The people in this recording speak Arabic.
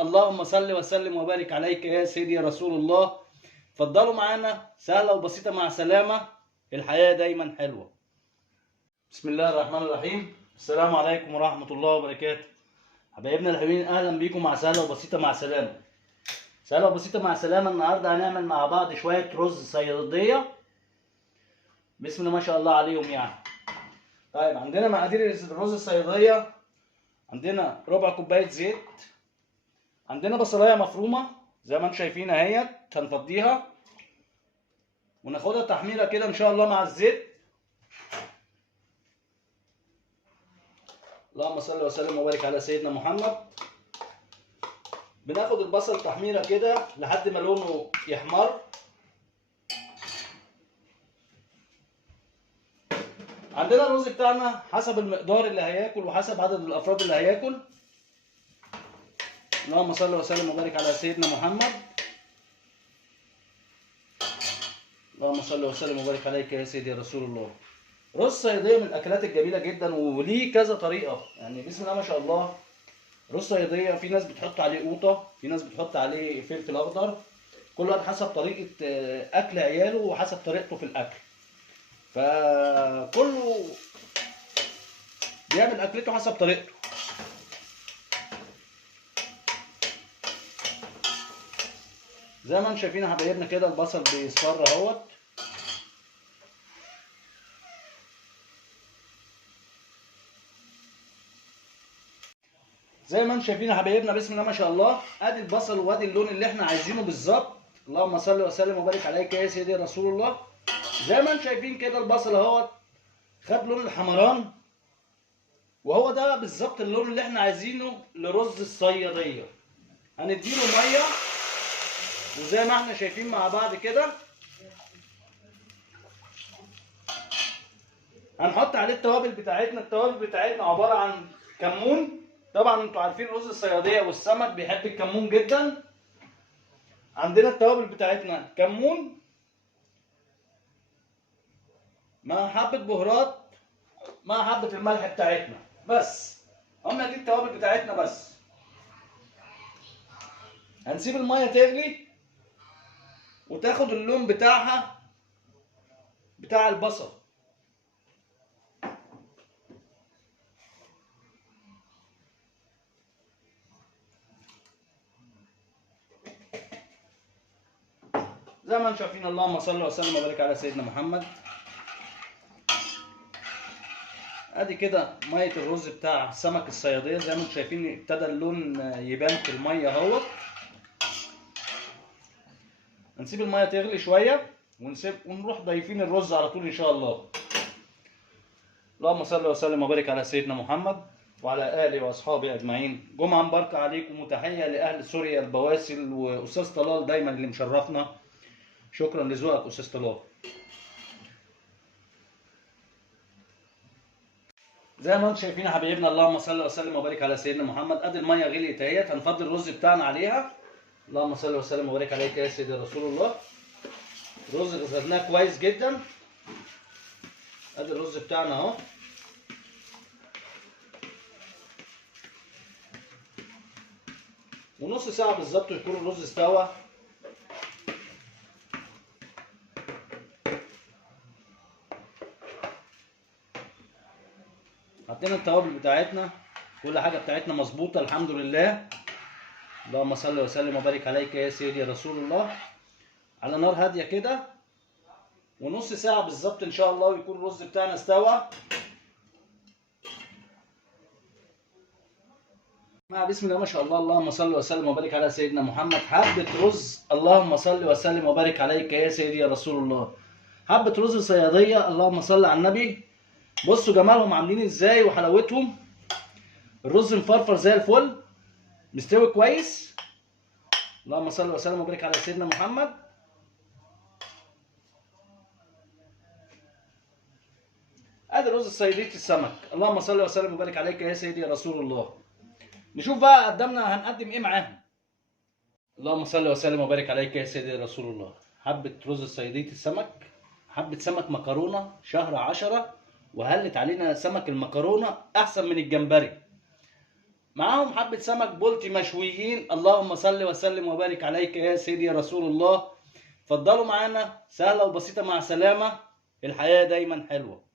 اللهم صل وسلم وبارك عليك يا سيدي يا رسول الله. اتفضلوا معانا، سهلة وبسيطة مع سلامة. الحياة دايما حلوة. بسم الله الرحمن الرحيم. السلام عليكم ورحمة الله وبركاته. حبايبنا الحلوين، أهلا بيكم مع سهلة وبسيطة مع سلامة. سهلة وبسيطة مع سلامة. النهاردة هنعمل مع بعض شوية رز صيادية، بسم الله ما شاء الله عليهم يعني. طيب، عندنا مقادير الرز الصيادية. عندنا ربع كوباية زيت، عندنا بصلايه مفرومه زي ما انتم شايفين اهيت، هنفضيها وناخدها تحميره كده ان شاء الله مع الزيت. اللهم صل وسلم وبارك على سيدنا محمد. بناخد البصل تحميره كده لحد ما لونه يحمر. عندنا الرز بتاعنا حسب المقدار اللي هياكل وحسب عدد الافراد اللي هياكل. اللهم صل وسلم وبارك على سيدنا محمد. اللهم صل وسلم وبارك عليك يا سيدي يا رسول الله. رز صياديه من الاكلات الجميله جدا، وليه كذا طريقه يعني، بسم الله ما شاء الله. رز صياديه في ناس بتحط عليه قوطه، في ناس بتحط عليه فلفل اخضر، كل واحد حسب طريقه اكل عياله وحسب طريقته في الاكل. فكله بيعمل اكلته حسب طريقته. زي ما انتم شايفين يا حبايبنا كده البصل بيصفر اهوت. زي ما انتم شايفين يا حبايبنا بسم الله ما شاء الله، ادي البصل وادي اللون اللي احنا عايزينه بالظبط. اللهم صل وسلم وبارك عليك يا سيدي رسول الله. زي ما انتم شايفين كده البصل اهوت خد لون الحمران، وهو ده بالظبط اللون اللي احنا عايزينه لرز الصياديه. هنديله ميه، وزي ما احنا شايفين مع بعض كده هنحط عليه التوابل بتاعتنا. التوابل بتاعتنا عباره عن كمون. طبعا انتوا عارفين رز الصياديه والسمك بيحب الكمون جدا. عندنا التوابل بتاعتنا كمون مع حبه بهارات مع حبه الملح بتاعتنا بس. هم دي التوابل بتاعتنا بس. هنسيب الميه تغلي وتاخد اللون بتاعها بتاع البصل. زي ما انتم شايفين، اللهم صل وسلم وبارك على سيدنا محمد. ادي كده ميه الرز بتاع سمك الصياديه. زي ما انتم شايفين ابتدى اللون يبان في الميه اهوت. هنسيب الميه تغلي شويه ونروح ضايفين الرز على طول ان شاء الله. اللهم صل وسلم وبارك على سيدنا محمد وعلى اله واصحابه اجمعين. جمعه مباركه عليكم، وتحيه لاهل سوريا البواسل، واستاذ طلال دايما اللي مشرفنا. شكرا لذوقك استاذ طلال. زي ما انتم شايفين يا حبايبنا، اللهم صل وسلم وبارك على سيدنا محمد. ادي الميه غليت اهيت، هنفضي الرز بتاعنا عليها. اللهم صل وسلم وبارك عليك يا سيدي رسول الله. الرز غسلناه كويس جدا. ادي الرز بتاعنا اهو. ونص ساعه بالظبط يكون الرز استوى. حطينا التوابل بتاعتنا، كل حاجه بتاعتنا مظبوطه الحمد لله. اللهم صل وسلم وبارك عليك يا سيدي يا رسول الله. على نار هاديه كده، ونص ساعه بالظبط ان شاء الله ويكون الرز بتاعنا استوى. بسم الله ما شاء الله. اللهم صل وسلم وبارك على سيدنا محمد. حبه رز، اللهم صل وسلم وبارك عليك يا سيدي يا رسول الله. حبه رز صياديه، اللهم صل على النبي. بصوا جمالهم عاملين ازاي وحلاوتهم. الرز مفرفر زي الفل، مستوي كويس. اللهم صل وسلم وبارك على سيدنا محمد. ادي رز صياديه السمك. اللهم صل وسلم وبارك عليك يا سيدي يا رسول الله. نشوف بقى قدامنا هنقدم ايه معاهم. اللهم صل وسلم وبارك عليك يا سيدي يا رسول الله. حبه رز صياديه السمك، حبه سمك مكرونه شهر 10، وهلت علينا سمك المكرونه احسن من الجمبري. معاهم حبة سمك بلطي مشويين. اللهم صل وسلم وبارك عليك يا سيدي يا رسول الله. اتفضلوا معانا، سهلة وبسيطة مع سلامة. الحياة دايما حلوة.